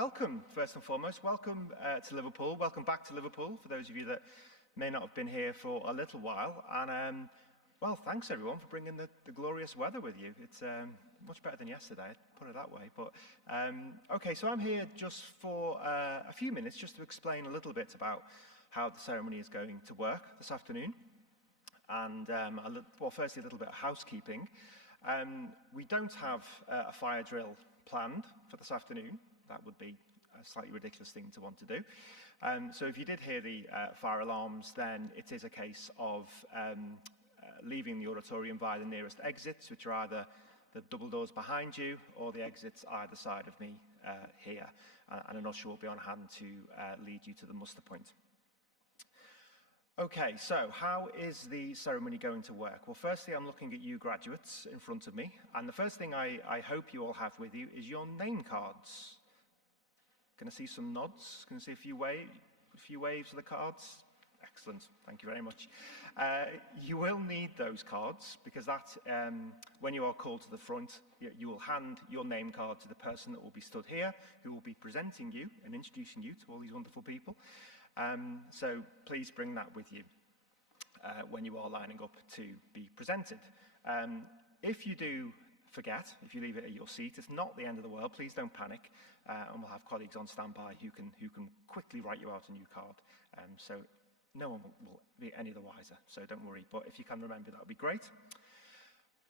welcome, first and foremost. Welcome to Liverpool. Welcome back to Liverpool, for those of you that may not have been here for a little while. And, well, thanks, everyone, for bringing the glorious weather with you. It's much better than yesterday, put it that way. But, OK, so I'm here just for a few minutes just to explain a little bit about how the ceremony is going to work this afternoon. And, well, firstly, a little bit of housekeeping. We don't have a fire drill planned for this afternoon. That would be a slightly ridiculous thing to want to do. So if you did hear the fire alarms, then it is a case of leaving the auditorium via the nearest exits, which are either the double doors behind you or the exits either side of me here. And an usher will be on hand to lead you to the muster point. Okay, so how is the ceremony going to work? Well, firstly, I'm looking at you graduates in front of me. And the first thing I hope you all have with you is your name cards. Can I see some nods? Can I see a few waves of the cards? Excellent, thank you very much. You will need those cards because that, when you are called to the front, you will hand your name card to the person that will be stood here, who will be presenting you and introducing you to all these wonderful people. So please bring that with you when you are lining up to be presented. If you do forget, if you leave it at your seat, it's not the end of the world. Please don't panic, and we'll have colleagues on standby who can quickly write you out a new card. So no one will be any the wiser, so don't worry. But if you can remember, that would be great.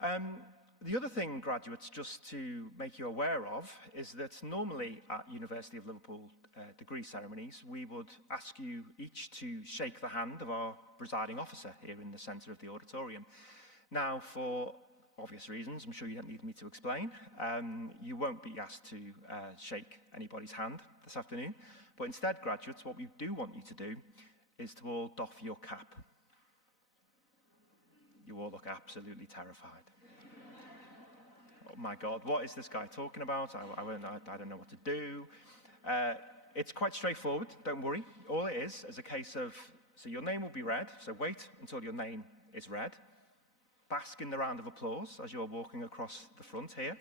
The other thing, graduates, just to make you aware of, is that normally at University of Liverpool degree ceremonies, we would ask you each to shake the hand of our presiding officer here in the centre of the auditorium. Now, for obvious reasons, I'm sure you don't need me to explain, you won't be asked to shake anybody's hand this afternoon. But instead, graduates, what we do want you to do is to all doff your cap. You all look absolutely terrified. Oh my God, what is this guy talking about? I don't know what to do. It's quite straightforward, don't worry. All it is a case of, so your name will be read, so wait until your name is read. Bask in the round of applause as you're walking across the front here.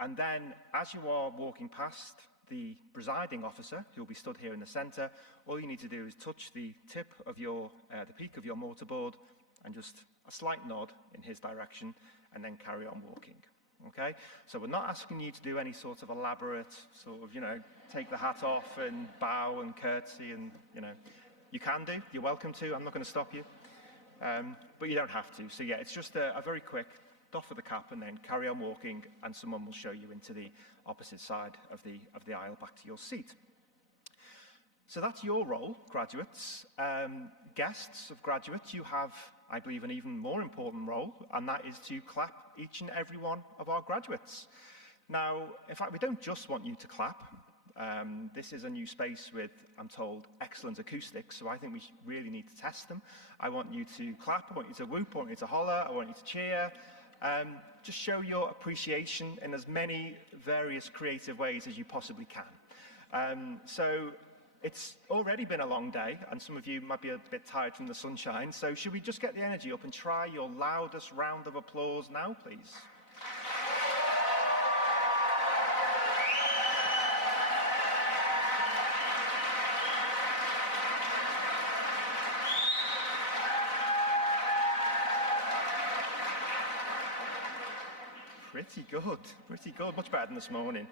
And then, as you are walking past the presiding officer, who will be stood here in the centre, all you need to do is touch the tip of the peak of your mortarboard and just a slight nod in his direction, and then carry on walking. Okay? So we're not asking you to do any sort of elaborate, take the hat off and bow and curtsy and, you can do, you're welcome to, I'm not going to stop you. But you don't have to. So yeah, it's just a very quick doff of the cap and then carry on walking, and someone will show you into the opposite side of the aisle back to your seat. So that's your role, graduates. Guests of graduates, you have, I believe, an even more important role, and that is to clap each and every one of our graduates. Now, in fact, we don't just want you to clap. This is a new space with, I'm told, excellent acoustics, so I think we really need to test them. I want you to clap, I want you to whoop, I want you to holler, I want you to cheer. Just show your appreciation in as many various creative ways as you possibly can. So it's already been a long day, and some of you might be a bit tired from the sunshine, so should we just get the energy up and try your loudest round of applause now, please? Pretty good, much better than this morning.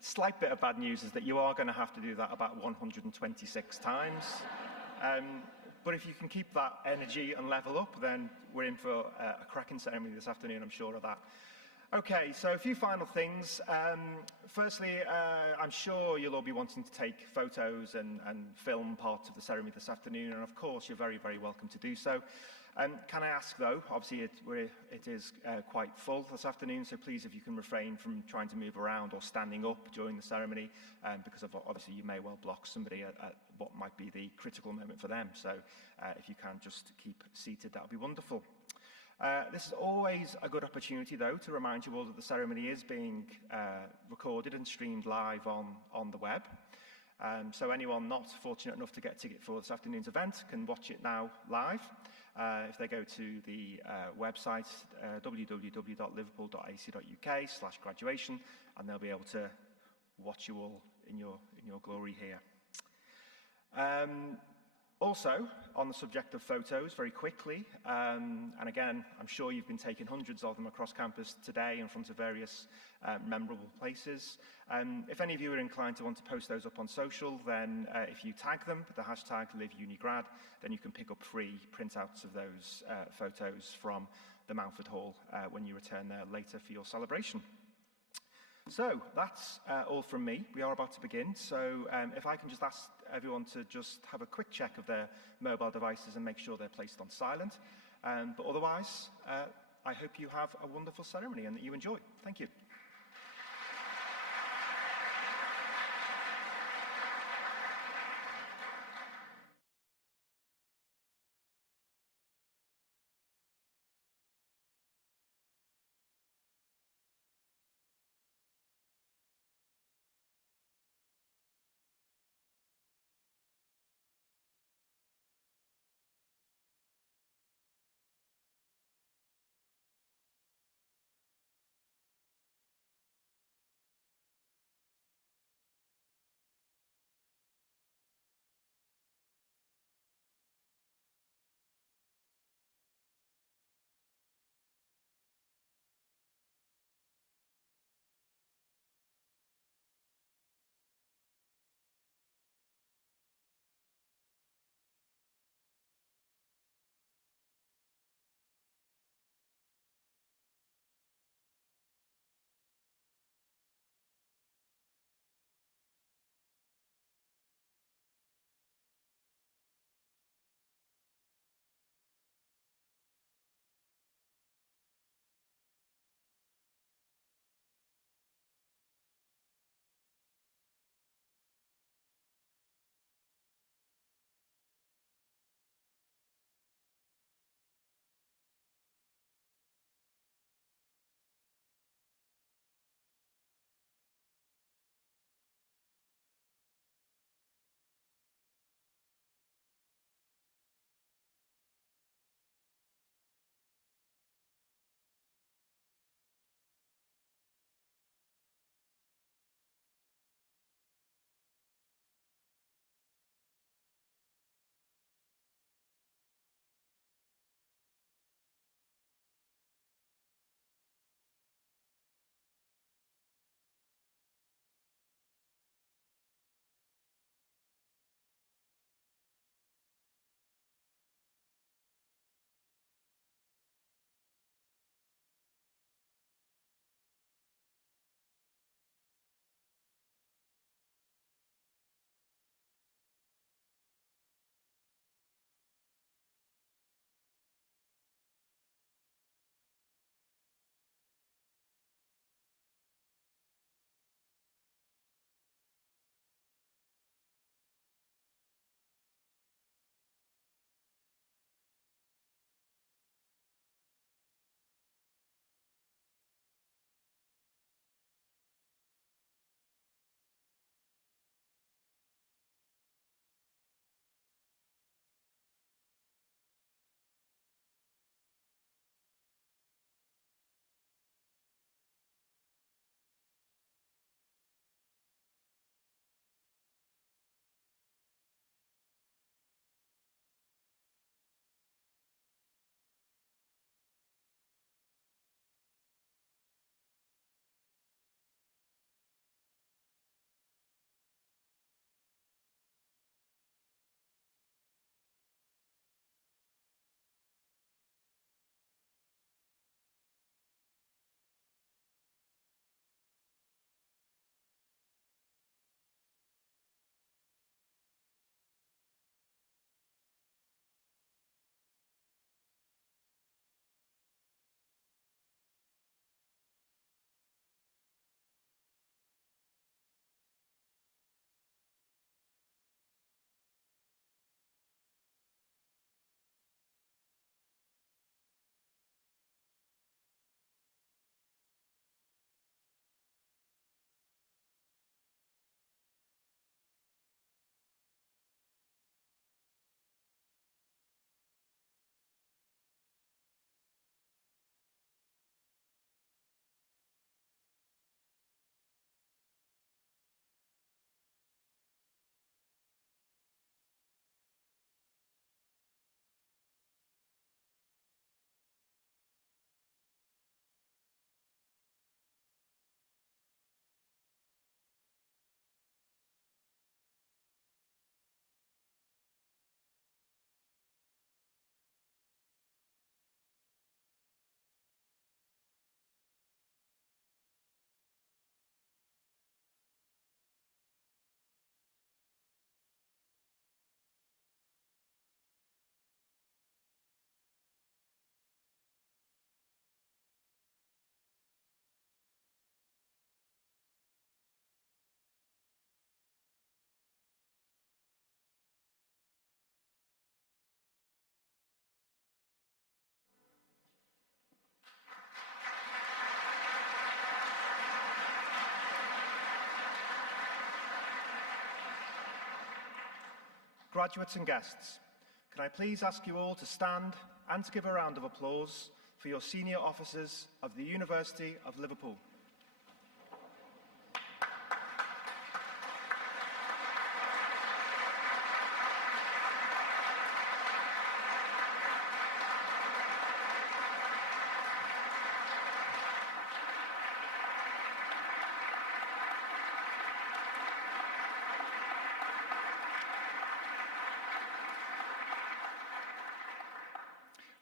Slight bit of bad news is that you are going to have to do that about 126 times. But if you can keep that energy and level up, then we're in for a cracking ceremony this afternoon, I'm sure of that. Okay, so a few final things. Firstly, I'm sure you'll all be wanting to take photos and film parts of the ceremony this afternoon, and of course you're very, very welcome to do so. Can I ask, though, obviously it is quite full this afternoon, so please, if you can refrain from trying to move around or standing up during the ceremony, because obviously you may well block somebody at what might be the critical moment for them. So if you can just keep seated, that would be wonderful. This is always a good opportunity, though, to remind you all that the ceremony is being recorded and streamed live on the web. So anyone not fortunate enough to get a ticket for this afternoon's event can watch it now live. If they go to the website, www.liverpool.ac.uk/graduation, and they'll be able to watch you all in your glory here. Also, on the subject of photos, very quickly, and again, I'm sure you've been taking hundreds of them across campus today in front of various memorable places. If any of you are inclined to want to post those up on social, then if you tag them with the hashtag LiveUniGrad, then you can pick up free printouts of those photos from the Mountford Hall when you return there later for your celebration. So that's all from me. We are about to begin, so if I can just ask everyone to just have a quick check of their mobile devices and make sure they're placed on silent. But otherwise, I hope you have a wonderful ceremony and that you enjoy. Thank you. graduates and guests, can I please ask you all to stand and to give a round of applause for your senior officers of the University of Liverpool.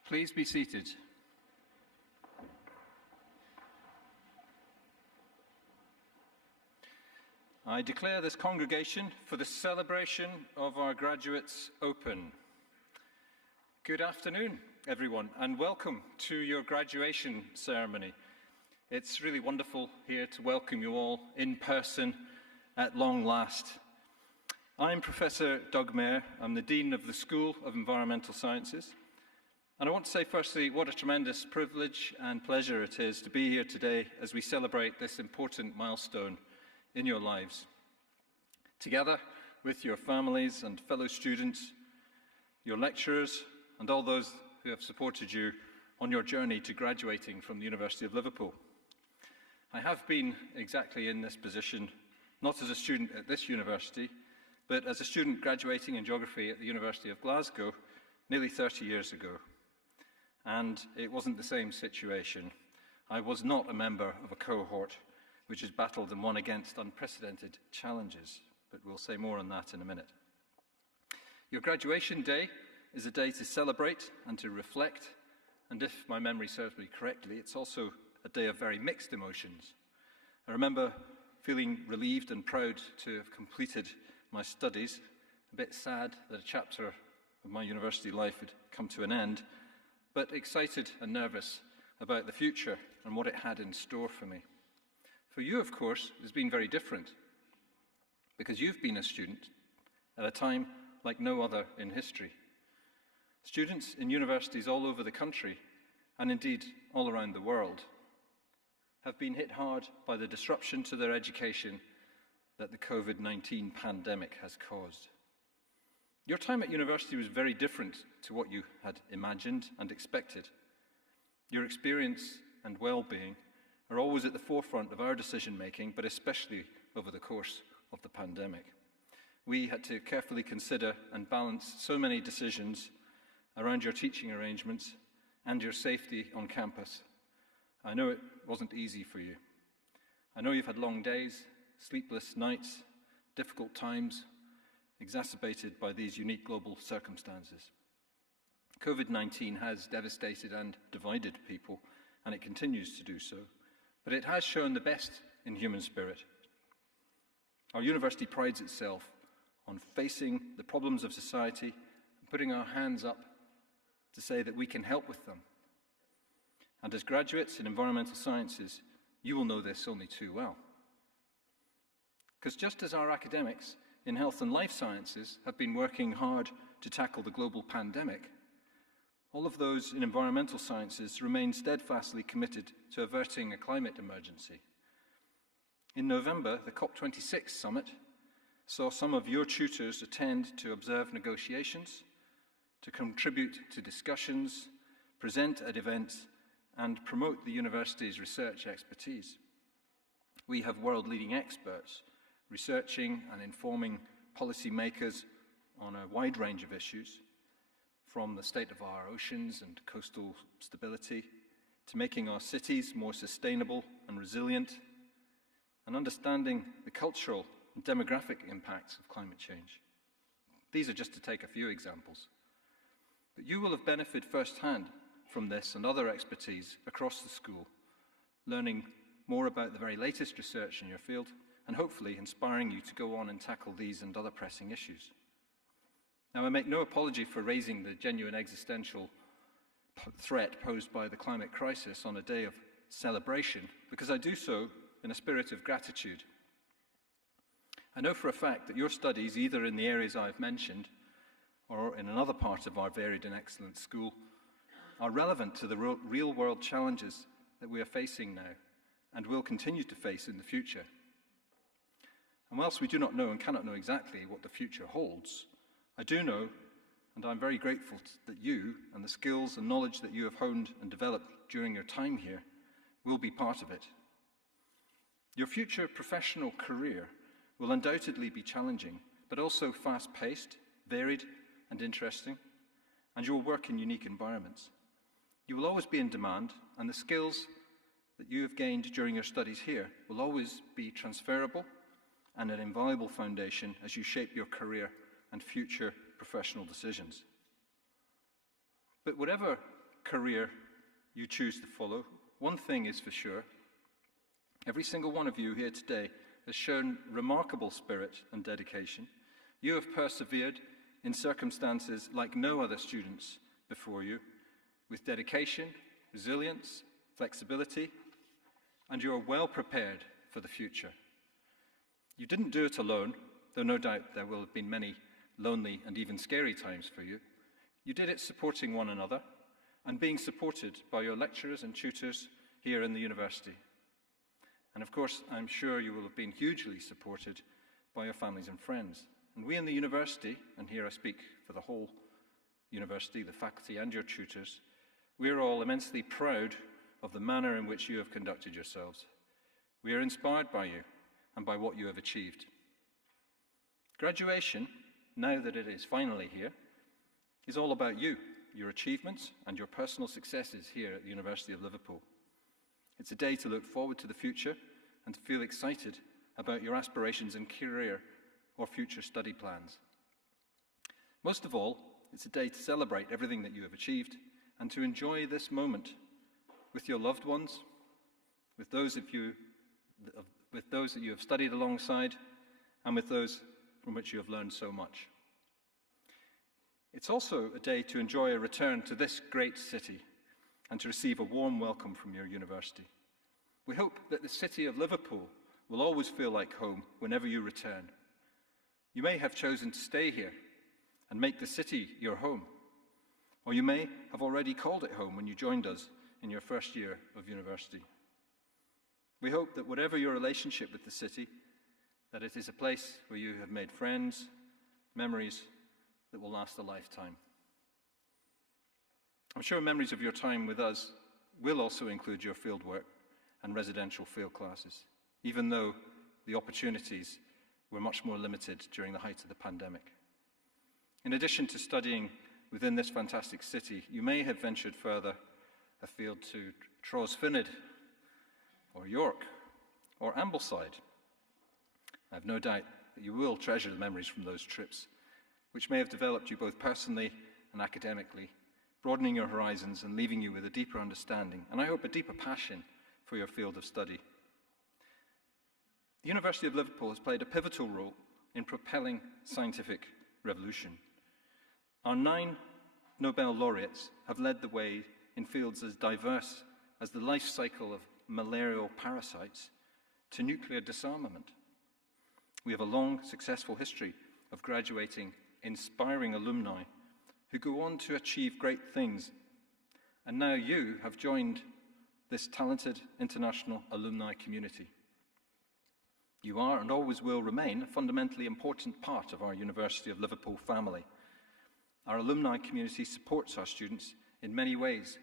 Please be seated. I declare this congregation for the celebration of our graduates open. Good afternoon, everyone, and welcome to your graduation ceremony. It's really wonderful here to welcome you all in person at long last. I'm Professor Doug Mayer. I'm the Dean of the School of Environmental Sciences. And I want to say firstly what a tremendous privilege and pleasure it is to be here today as we celebrate this important milestone in your lives. Together with your families and fellow students, your lecturers, and all those who have supported you on your journey to graduating from the University of Liverpool. I have been exactly in this position, not as a student at this university, but as a student graduating in geography at the University of Glasgow nearly 30 years ago. And it wasn't the same situation. I was not a member of a cohort which has battled and won against unprecedented challenges, but we'll say more on that in a minute. Your graduation day is a day to celebrate and to reflect, and if my memory serves me correctly, it's also a day of very mixed emotions. I remember feeling relieved and proud to have completed my studies, a bit sad that a chapter of my university life had come to an end, but excited and nervous about the future and what it had in store for me. For you, of course, it has been very different, because you've been a student at a time like no other in history. Students in universities all over the country, and indeed all around the world, have been hit hard by the disruption to their education that the COVID-19 pandemic has caused. Your time at university was very different to what you had imagined and expected. Your experience and well-being are always at the forefront of our decision-making, but especially over the course of the pandemic. We had to carefully consider and balance so many decisions around your teaching arrangements and your safety on campus. I know it wasn't easy for you. I know you've had long days, sleepless nights, difficult times, exacerbated by these unique global circumstances. COVID-19 has devastated and divided people, and it continues to do so, but it has shown the best in human spirit. Our university prides itself on facing the problems of society and putting our hands up to say that we can help with them. And as graduates in environmental sciences, you will know this only too well. Because just as our academics in health and life sciences have been working hard to tackle the global pandemic, all of those in environmental sciences remain steadfastly committed to averting a climate emergency. In November, the COP26 summit saw some of your tutors attend to observe negotiations, to contribute to discussions, present at events, and promote the university's research expertise. We have world-leading experts researching and informing policymakers on a wide range of issues, from the state of our oceans and coastal stability, to making our cities more sustainable and resilient, and understanding the cultural and demographic impacts of climate change. These are just to take a few examples. But you will have benefited firsthand from this and other expertise across the school, learning more about the very latest research in your field, and hopefully inspiring you to go on and tackle these and other pressing issues. Now, I make no apology for raising the genuine existential threat posed by the climate crisis on a day of celebration, because I do so in a spirit of gratitude. I know for a fact that your studies, either in the areas I've mentioned or in another part of our varied and excellent school, are relevant to the real-world challenges that we are facing now and will continue to face in the future. And whilst we do not know and cannot know exactly what the future holds, I do know, and I'm very grateful that you and the skills and knowledge that you have honed and developed during your time here will be part of it. Your future professional career will undoubtedly be challenging, but also fast-paced, varied, and interesting, and you will work in unique environments. You will always be in demand, and the skills that you have gained during your studies here will always be transferable and an invaluable foundation as you shape your career and future professional decisions. But whatever career you choose to follow, one thing is for sure: every single one of you here today has shown remarkable spirit and dedication. You have persevered in circumstances like no other students before you, with dedication, resilience, flexibility, and you are well prepared for the future. You didn't do it alone, though no doubt there will have been many lonely and even scary times for you. You did it supporting one another and being supported by your lecturers and tutors here in the university. And of course, I'm sure you will have been hugely supported by your families and friends. And we in the university, and here I speak for the whole university, the faculty and your tutors, we are all immensely proud of the manner in which you have conducted yourselves. We are inspired by you and by what you have achieved. Graduation, now that it is finally here, is all about you, your achievements and your personal successes here at the University of Liverpool. It's a day to look forward to the future and to feel excited about your aspirations and career or future study plans. Most of all, it's a day to celebrate everything that you have achieved and to enjoy this moment with your loved ones, with those that you have studied alongside, and with those from which you have learned so much. It's also a day to enjoy a return to this great city and to receive a warm welcome from your university. We hope that the city of Liverpool will always feel like home whenever you return. You may have chosen to stay here and make the city your home, or you may have already called it home when you joined us in your first year of university. We hope that whatever your relationship with the city, that it is a place where you have made friends, memories that will last a lifetime. I'm sure memories of your time with us will also include your fieldwork and residential field classes, even though the opportunities were much more limited during the height of the pandemic. In addition to studying within this fantastic city, you may have ventured further afield to Trawsfynydd, or York, or Ambleside. I have no doubt that you will treasure the memories from those trips, which may have developed you both personally and academically, broadening your horizons and leaving you with a deeper understanding, and I hope a deeper passion for your field of study. The University of Liverpool has played a pivotal role in propelling scientific revolution. Our 9 Nobel laureates have led the way in fields as diverse as the life cycle of malarial parasites to nuclear disarmament. We have a long, successful history of graduating inspiring alumni who go on to achieve great things. And now you have joined this talented international alumni community. You are and always will remain a fundamentally important part of our University of Liverpool family. Our alumni community supports our students in many ways.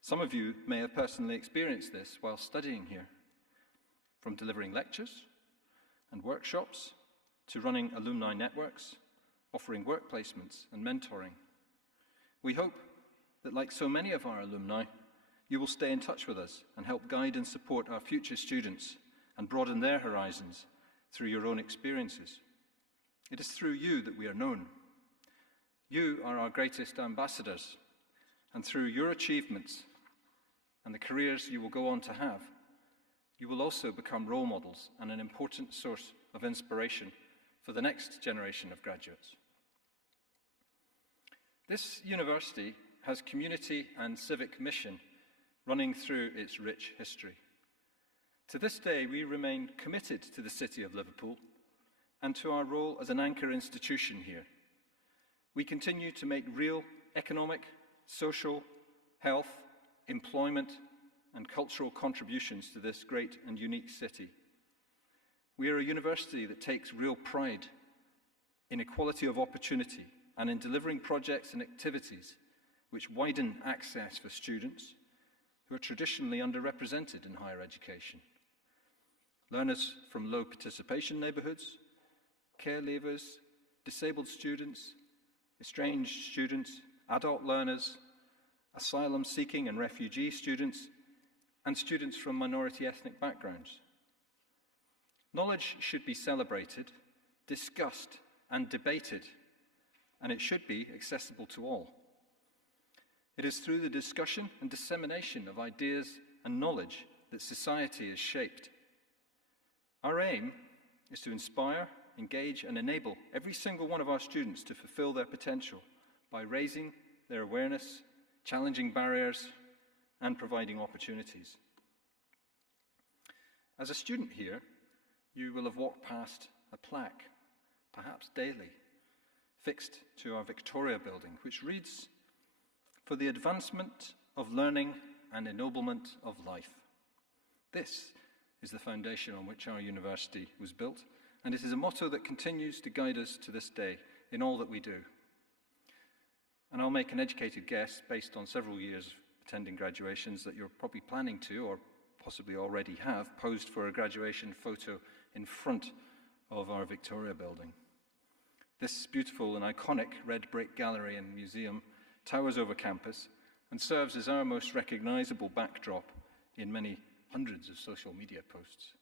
Some of you may have personally experienced this while studying here, from delivering lectures and workshops to running alumni networks, offering work placements and mentoring. We hope that, like so many of our alumni, you will stay in touch with us and help guide and support our future students and broaden their horizons through your own experiences. It is through you that we are known. You are our greatest ambassadors, and through your achievements and the careers you will go on to have, you will also become role models and an important source of inspiration for the next generation of graduates. This university has community and civic mission running through its rich history. To this day, we remain committed to the city of Liverpool and to our role as an anchor institution here. We continue to make real economic, social, health, employment, and cultural contributions to this great and unique city. We are a university that takes real pride in equality of opportunity and in delivering projects and activities which widen access for students who are traditionally underrepresented in higher education. Learners from low participation neighbourhoods, care leavers, disabled students, estranged students, adult learners, asylum-seeking and refugee students, and students from minority ethnic backgrounds. Knowledge should be celebrated, discussed, and debated, and it should be accessible to all. It is through the discussion and dissemination of ideas and knowledge that society is shaped. Our aim is to inspire, engage, and enable every single one of our students to fulfill their potential by raising their awareness, challenging barriers, and providing opportunities. As a student here, you will have walked past a plaque, perhaps daily, fixed to our Victoria building, which reads, "For the advancement of learning and ennoblement of life." This is the foundation on which our university was built, and it is a motto that continues to guide us to this day in all that we do. And I'll make an educated guess, based on several years of attending graduations, that you're probably planning to, or possibly already have, posed for a graduation photo in front of our Victoria building. This beautiful and iconic red brick gallery and museum towers over campus and serves as our most recognisable backdrop in many hundreds of social media posts.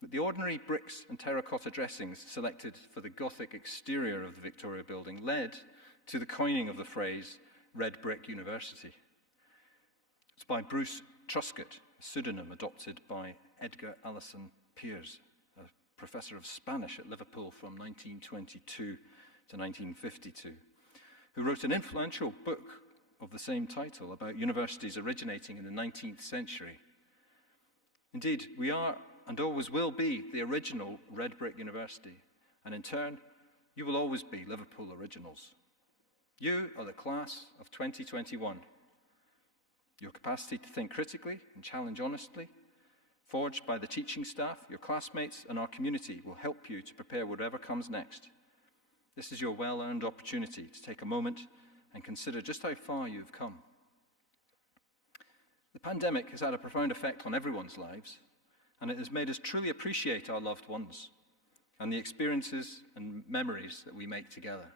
But the ordinary bricks and terracotta dressings selected for the Gothic exterior of the Victoria building led to the coining of the phrase Red Brick University. It's by Bruce Truscott, a pseudonym adopted by Edgar Allan Piers, a professor of Spanish at Liverpool from 1922 to 1952, who wrote an influential book of the same title about universities originating in the 19th century. Indeed, we are and always will be the original Red Brick University, and in turn, you will always be Liverpool originals. You are the class of 2021. Your capacity to think critically and challenge honestly, forged by the teaching staff, your classmates, and our community, will help you to prepare whatever comes next. This is your well-earned opportunity to take a moment and consider just how far you've come. The pandemic has had a profound effect on everyone's lives, and it has made us truly appreciate our loved ones and the experiences and memories that we make together.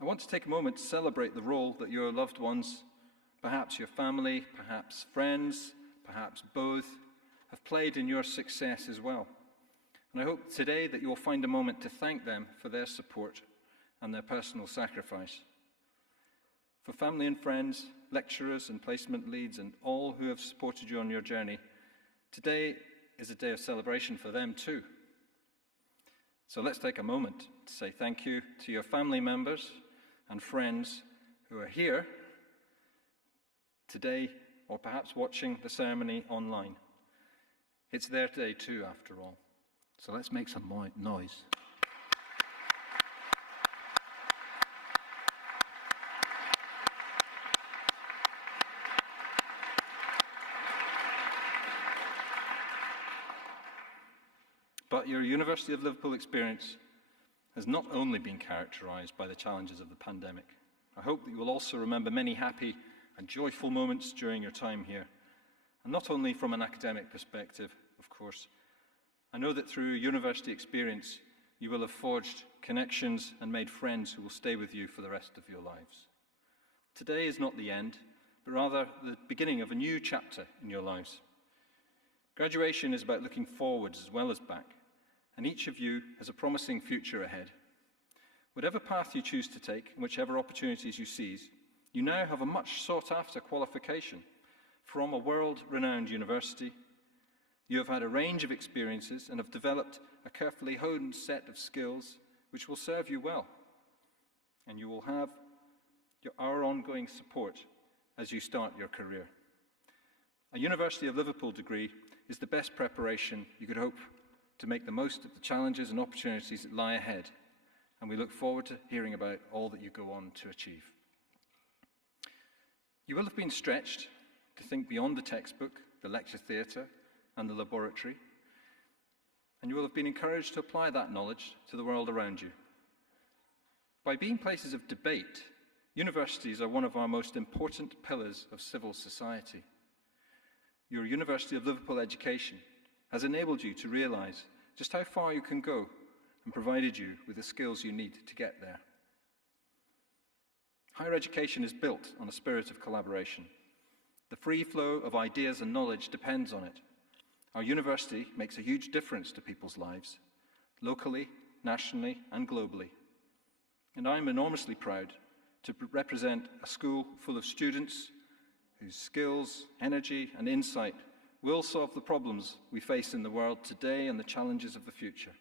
I want to take a moment to celebrate the role that your loved ones, perhaps your family, perhaps friends, perhaps both, have played in your success as well. And I hope today that you will find a moment to thank them for their support and their personal sacrifice. For family and friends, lecturers and placement leads, and all who have supported you on your journey, today is a day of celebration for them too. So let's take a moment to say thank you to your family members and friends who are here today, or perhaps watching the ceremony online. It's their day too, after all. So let's make some noise. But your University of Liverpool experience has not only been characterised by the challenges of the pandemic. I hope that you will also remember many happy and joyful moments during your time here, and not only from an academic perspective, of course. I know that through university experience, you will have forged connections and made friends who will stay with you for the rest of your lives. Today is not the end, but rather the beginning of a new chapter in your lives. Graduation is about looking forwards as well as back, and each of you has a promising future ahead. Whatever path you choose to take, and whichever opportunities you seize, you now have a much sought-after qualification from a world-renowned university. You have had a range of experiences and have developed a carefully honed set of skills which will serve you well. And you will have our ongoing support as you start your career. A University of Liverpool degree is the best preparation you could hope to make the most of the challenges and opportunities that lie ahead, and we look forward to hearing about all that you go on to achieve. You will have been stretched to think beyond the textbook, the lecture theatre, and the laboratory, and you will have been encouraged to apply that knowledge to the world around you. By being places of debate, universities are one of our most important pillars of civil society. Your University of Liverpool education has enabled you to realise just how far you can go and provided you with the skills you need to get there. Higher education is built on a spirit of collaboration. The free flow of ideas and knowledge depends on it. Our university makes a huge difference to people's lives, locally, nationally, and globally. And I'm enormously proud to represent a school full of students whose skills, energy, and insight will solve the problems we face in the world today and the challenges of the future.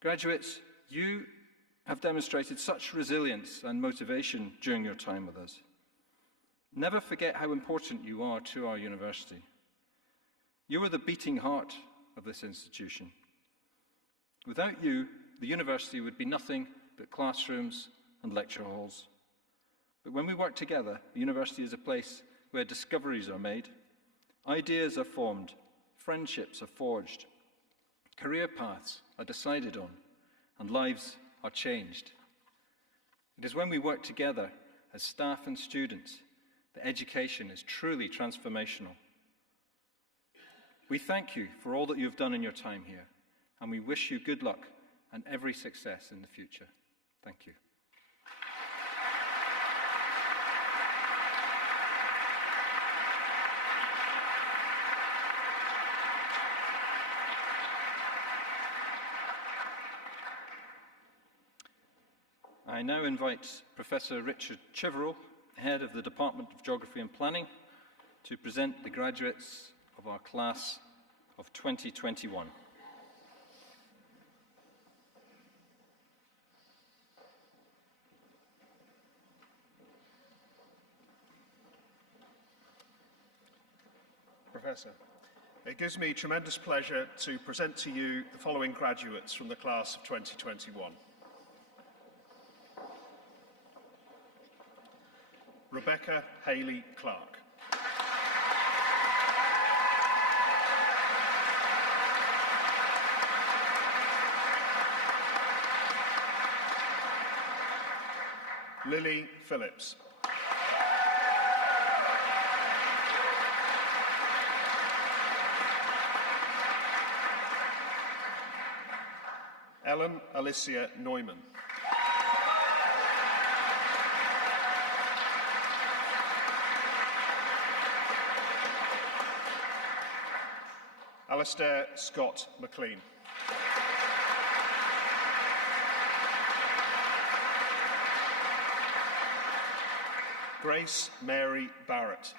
Graduates, you have demonstrated such resilience and motivation during your time with us. Never forget how important you are to our university. You are the beating heart of this institution. Without you, the university would be nothing but classrooms and lecture halls. But when we work together, the university is a place where discoveries are made, ideas are formed, friendships are forged, career paths are decided on, and lives are changed. It is when we work together as staff and students that education is truly transformational. We thank you for all that you have done in your time here, and we wish you good luck and every success in the future. Thank you. I now invite Professor Richard Chiverell, Head of the Department of Geography and Planning, to present the graduates of our class of 2021. Professor, it gives me tremendous pleasure to present to you the following graduates from the class of 2021. Rebecca Haley Clark. Lily Phillips. Ellen Alicia Neumann. Alistair Scott McLean. Grace Mary Barrett.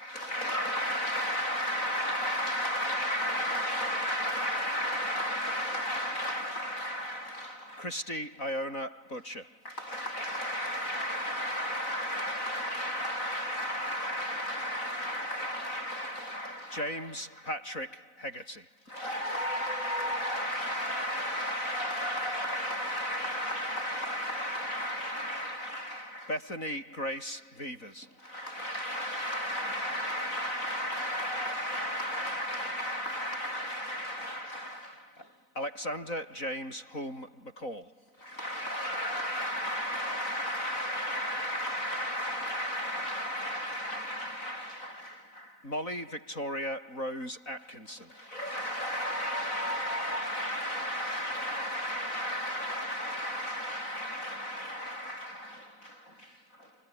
Christy Iona Butcher. James Patrick Hegarty. Bethany Grace Vivas. Alexander James Hulme McCall. Molly Victoria Rose Atkinson.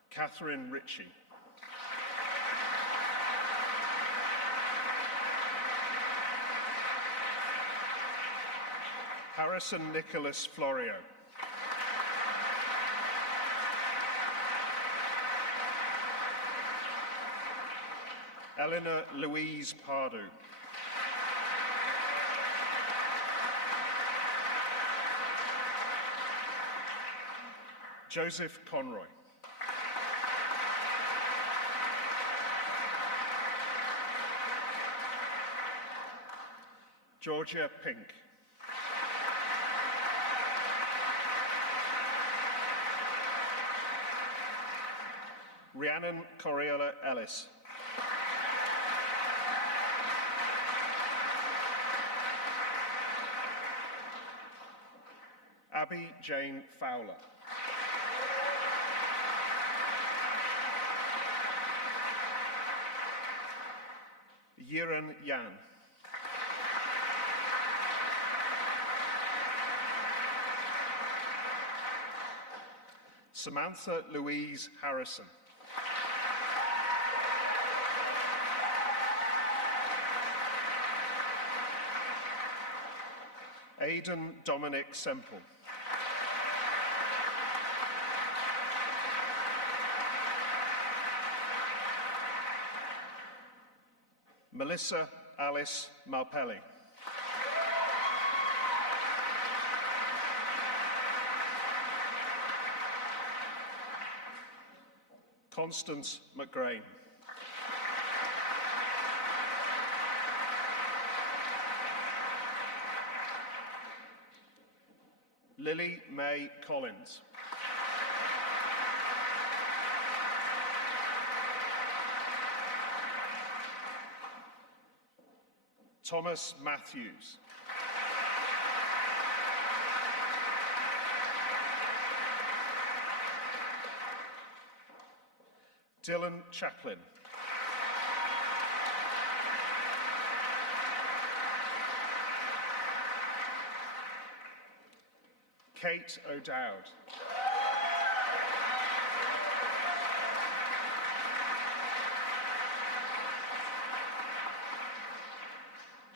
Catherine Ritchie. Harrison Nicholas Florio. Eleanor Louise Pardew. Joseph Conroy. Georgia Pink. Rhiannon Coriola Ellis. Abby Jane Fowler. Yiran Yan. Samantha Louise Harrison. Aidan Dominic Semple. Melissa Alice Malpelli. Constance McGrain. Lily May Collins. Thomas Matthews. Dylan Chaplin. Kate O'Dowd.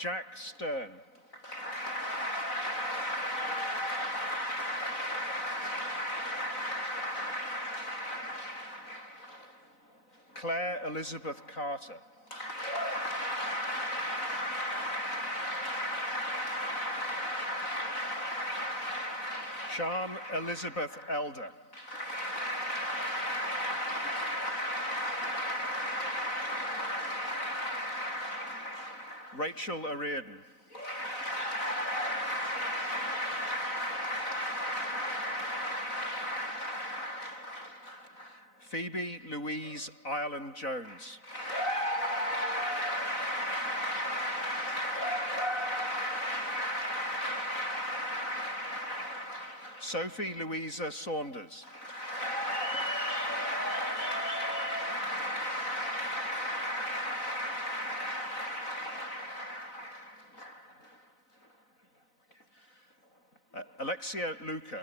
Jack Stern. Claire Elizabeth Carter. Sian Elizabeth Elder. Rachel O'Riordan. Phoebe Louise Ireland Jones. Sophie Louisa Saunders. Alexia Luca.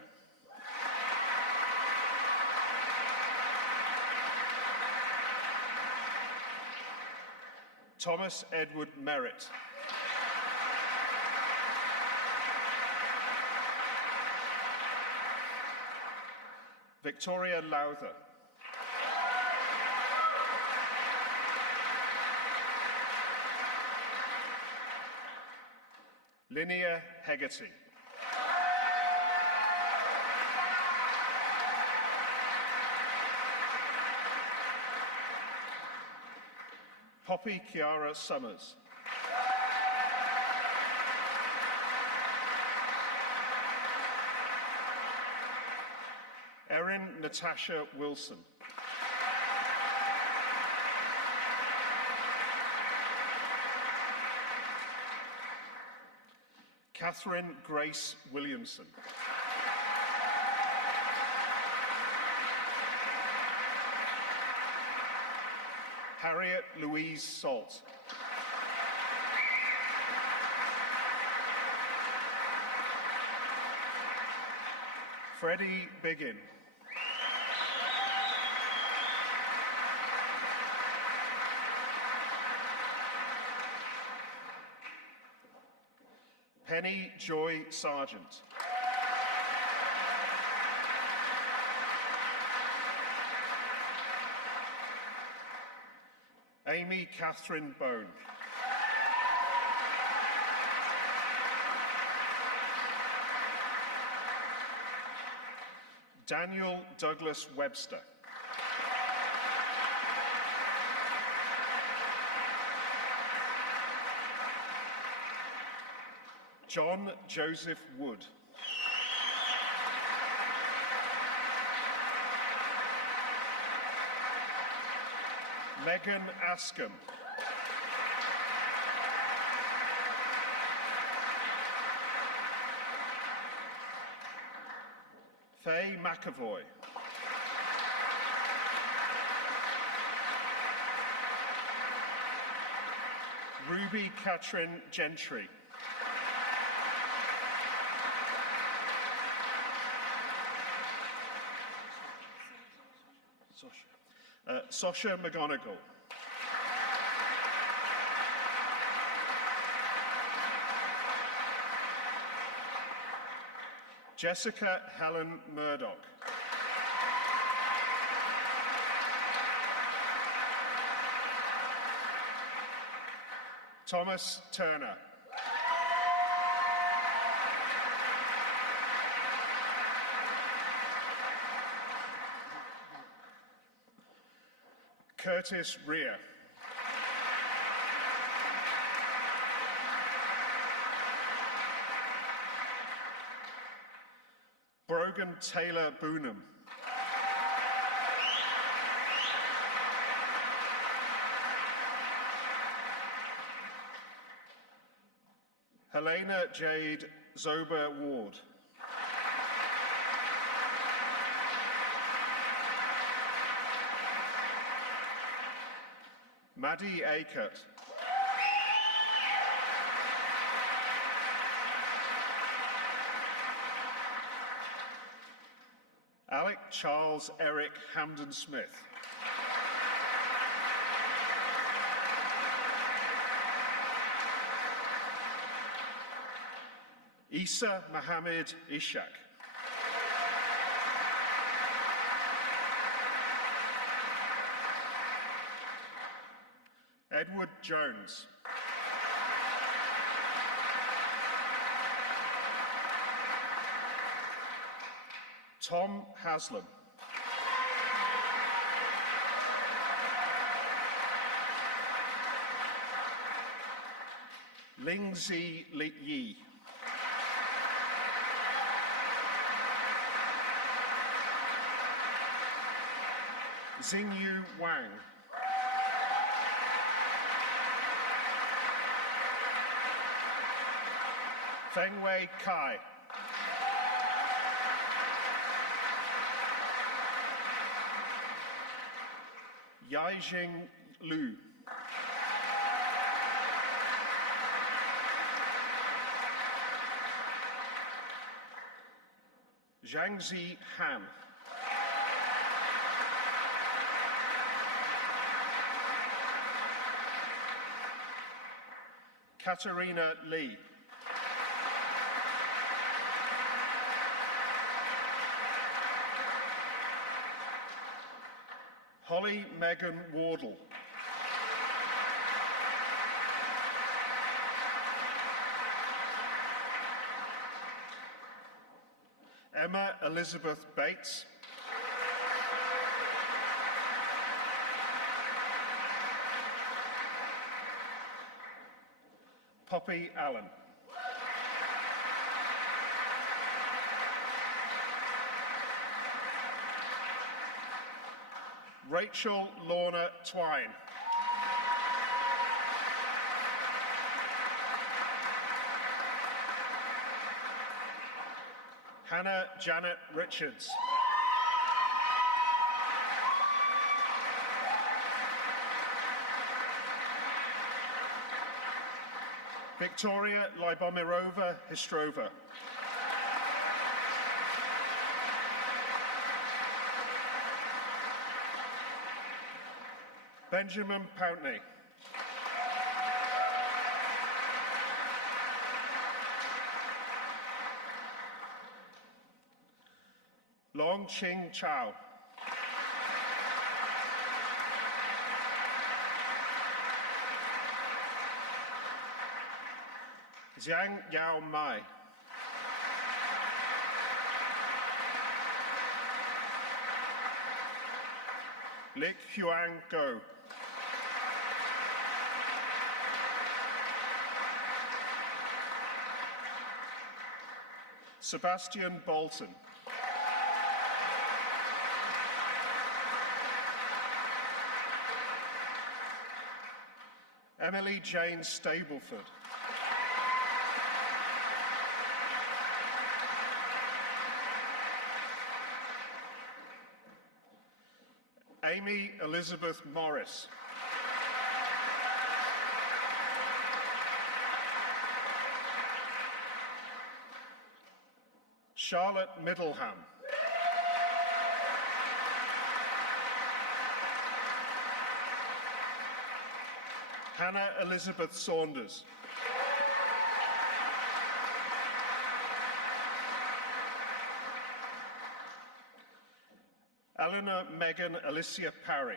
Thomas Edward Merritt. Victoria Lowther. Linnea Hegarty. Poppy Kiara Summers. Erin Natasha Wilson. Catherine Grace Williamson. Harriet Louise Salt. Freddie Biggin. Penny Joy Sargent. Amy Catherine Bone. Daniel Douglas Webster. John Joseph Wood. Megan Askham. Faye McAvoy. Ruby Catherine Gentry. Sasha McGonigal. Jessica Helen Murdoch. Thomas Turner. Curtis Rea. Brogan Taylor Boonham. Helena Jade Zober Ward. Maddie Akert. Alec Charles Eric Hamden Smith. Isa Mohammed Ishak. Edward Jones. Tom Haslam. Lingzi Yi. Xingyu Wang. Fengwei Kai. Yaijing Lu. Zhangzi Han. Katarina Lee. Holly Megan Wardle. Emma Elizabeth Bates. Poppy Allen. Rachel Lorna Twine. Hannah Janet Richards. Victoria Lybomirova Histrova. Benjamin Pountney. Long Ching Chow. Jiang Yao Mai. Lik Huang Go. Sebastian Bolton. Emily Jane Stableford. Amy Elizabeth Morris. Charlotte Middleham. Hannah Elizabeth Saunders. Eleanor Megan Alicia Parry.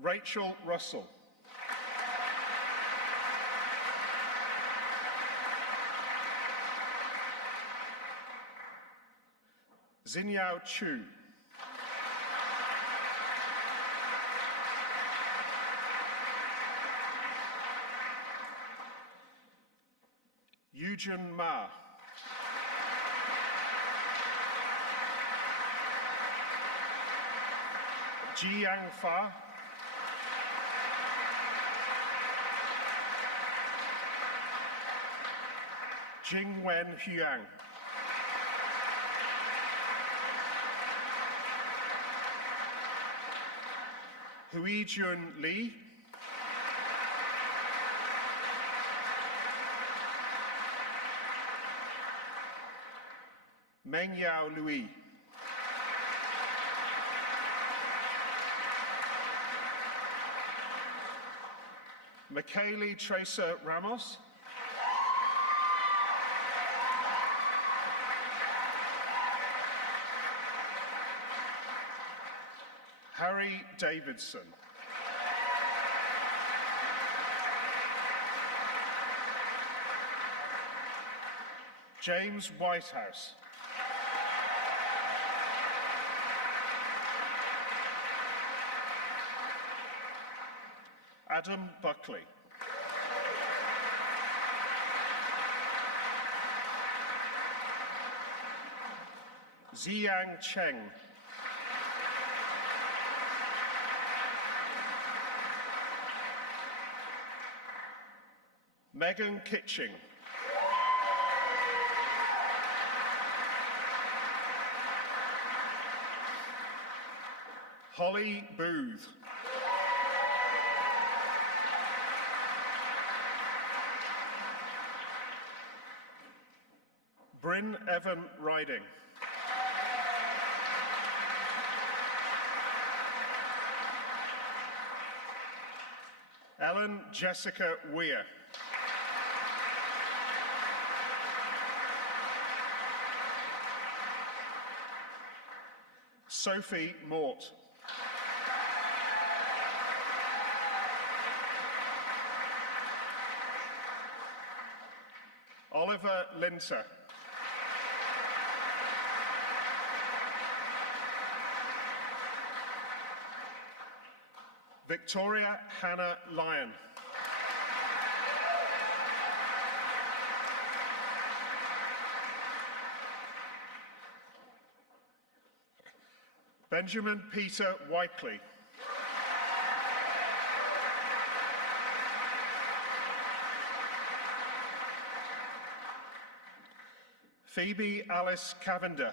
Rachel Russell. Xinyao Chu. Yujun Ma. Jiang Fa. Jingwen Huang. Huijun Li. Mengyao Louis. Michaeli Tracer Ramos. Harry Davidson. James Whitehouse. Adam Buckley. Ziyang Cheng. Megan Kitching. Holly Booth. Bryn Evan Riding. Ellen Jessica Weir. Sophie Mort. Oliver Linter. Victoria Hannah Lyon. Benjamin Peter Whiteley. Phoebe Alice Cavender.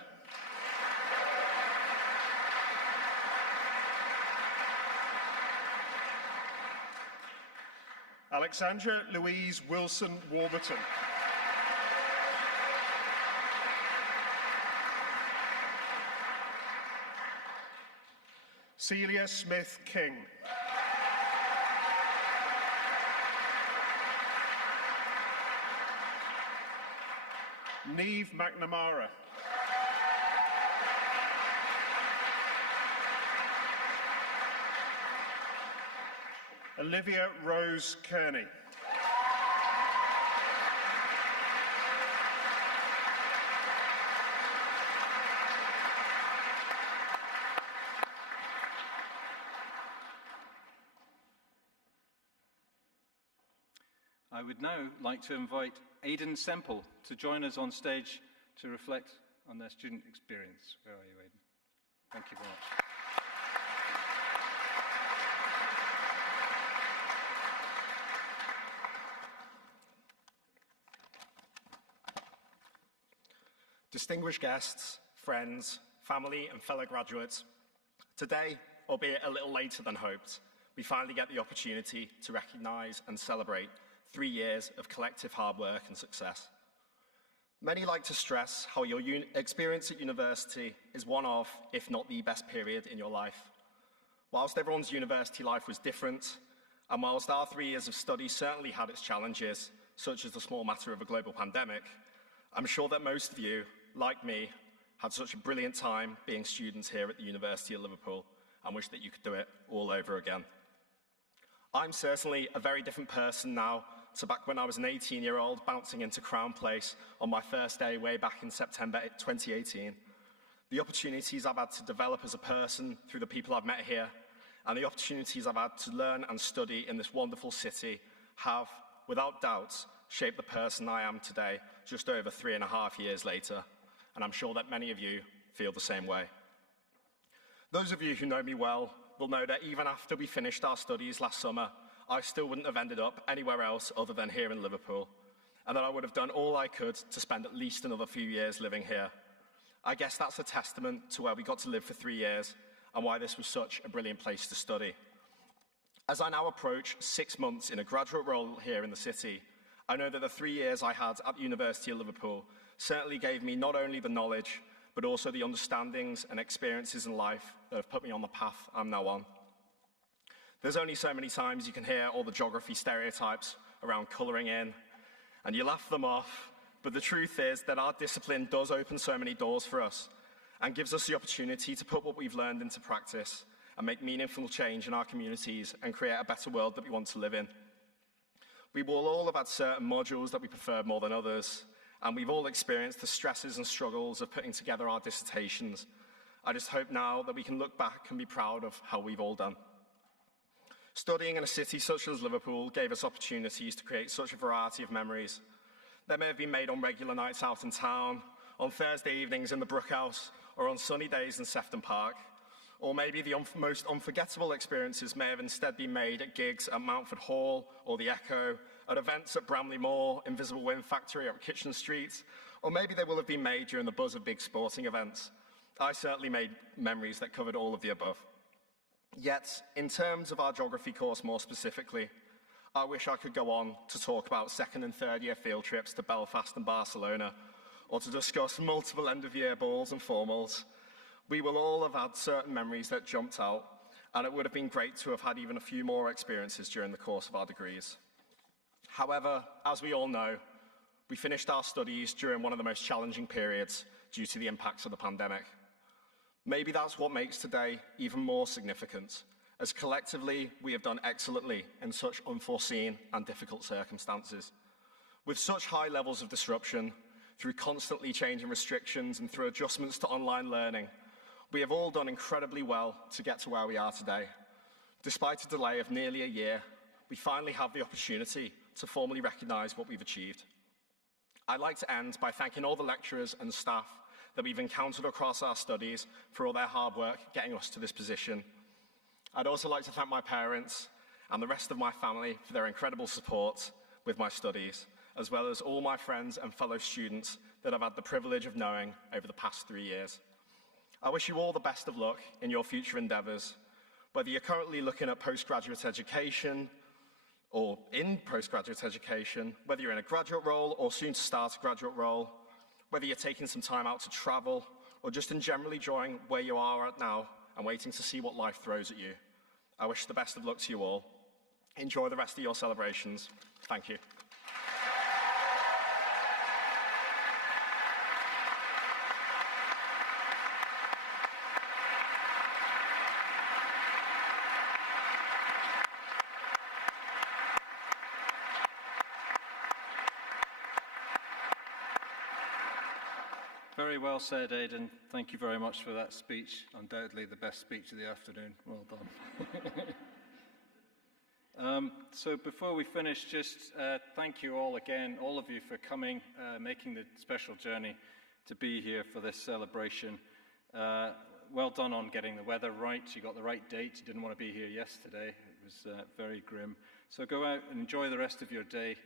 Alexandra Louise Wilson Warburton. Celia Smith King. Neve McNamara. Olivia Rose Kearney. I would now like to invite Aidan Semple to join us on stage to reflect on their student experience. Where are you, Aidan? Thank you very much. distinguished guests, friends, family, and fellow graduates, today, albeit a little later than hoped, we finally get the opportunity to recognise and celebrate 3 years of collective hard work and success. Many like to stress how your experience at university is one of, if not the best period in your life. Whilst everyone's university life was different, and whilst our 3 years of study certainly had its challenges, such as the small matter of a global pandemic, I'm sure that most of you, like me, had such a brilliant time being students here at the University of Liverpool and wish that you could do it all over again. I'm certainly a very different person now to back when I was an 18-year-old bouncing into Crown Place on my first day way back in September 2018. The opportunities I've had to develop as a person through the people I've met here, and the opportunities I've had to learn and study in this wonderful city have, without doubt, shaped the person I am today, just over 3.5 years later. And I'm sure that many of you feel the same way. Those of you who know me well will know that even after we finished our studies last summer, I still wouldn't have ended up anywhere else other than here in Liverpool, and that I would have done all I could to spend at least another few years living here. I guess that's a testament to where we got to live for 3 years and why this was such a brilliant place to study. As I now approach 6 months in a graduate role here in the city, I know that the 3 years I had at the University of Liverpool certainly gave me not only the knowledge, but also the understandings and experiences in life that have put me on the path I'm now on. There's only so many times you can hear all the geography stereotypes around colouring in, and you laugh them off, but the truth is that our discipline does open so many doors for us and gives us the opportunity to put what we've learned into practice and make meaningful change in our communities and create a better world that we want to live in. We will all have had certain modules that we prefer more than others, and we've all experienced the stresses and struggles of putting together our dissertations. I just hope now that we can look back and be proud of how we've all done. Studying in a city such as Liverpool gave us opportunities to create such a variety of memories. They may have been made on regular nights out in town, on Thursday evenings in the Brook House, or on sunny days in Sefton Park. Or maybe the most unforgettable experiences may have instead been made at gigs at Mountford Hall or the Echo, at events at Bramley Moor, Invisible Wind Factory or Kitchen Street, or maybe they will have been made during the buzz of big sporting events. I certainly made memories that covered all of the above. Yet, in terms of our geography course more specifically, I wish I could go on to talk about second and third year field trips to Belfast and Barcelona, or to discuss multiple end-of-year balls and formals. We will all have had certain memories that jumped out, and it would have been great to have had even a few more experiences during the course of our degrees. However, as we all know, we finished our studies during one of the most challenging periods due to the impacts of the pandemic. Maybe that's what makes today even more significant, as collectively we have done excellently in such unforeseen and difficult circumstances. With such high levels of disruption, through constantly changing restrictions and through adjustments to online learning, we have all done incredibly well to get to where we are today. Despite a delay of nearly a year, we finally have the opportunity to formally recognise what we've achieved. I'd like to end by thanking all the lecturers and staff that we've encountered across our studies for all their hard work getting us to this position. I'd also like to thank my parents and the rest of my family for their incredible support with my studies, as well as all my friends and fellow students that I've had the privilege of knowing over the past 3 years. I wish you all the best of luck in your future endeavours, whether you're currently looking at postgraduate education or in postgraduate education, whether you're in a graduate role or soon to start a graduate role, whether you're taking some time out to travel or just in generally enjoying where you are at now and waiting to see what life throws at you. I wish the best of luck to you all. Enjoy the rest of your celebrations. Thank you. Very well said, Aidan. Thank you very much for that speech. Undoubtedly the best speech of the afternoon. Well done. So before we finish, just thank you all again, all of you, for coming, making the special journey to be here for this celebration. Well done on getting the weather right. You got the right date. You didn't want to be here yesterday. It was very grim. So go out and enjoy the rest of your day,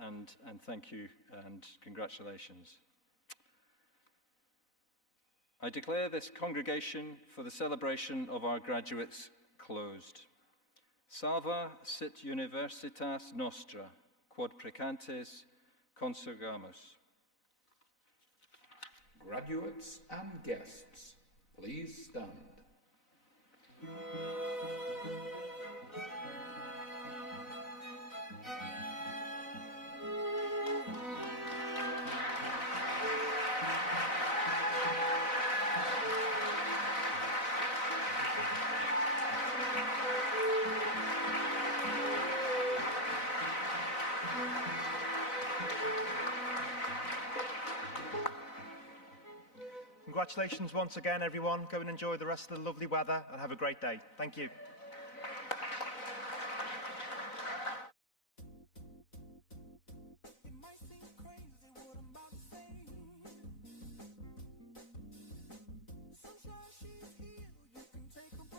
and thank you and congratulations. I declare this congregation for the celebration of our graduates closed. Salva sit universitas nostra, quod precantes consurgamus. Graduates and guests, please stand. Congratulations once again, everyone. Go and enjoy the rest of the lovely weather and have a great day. Thank you.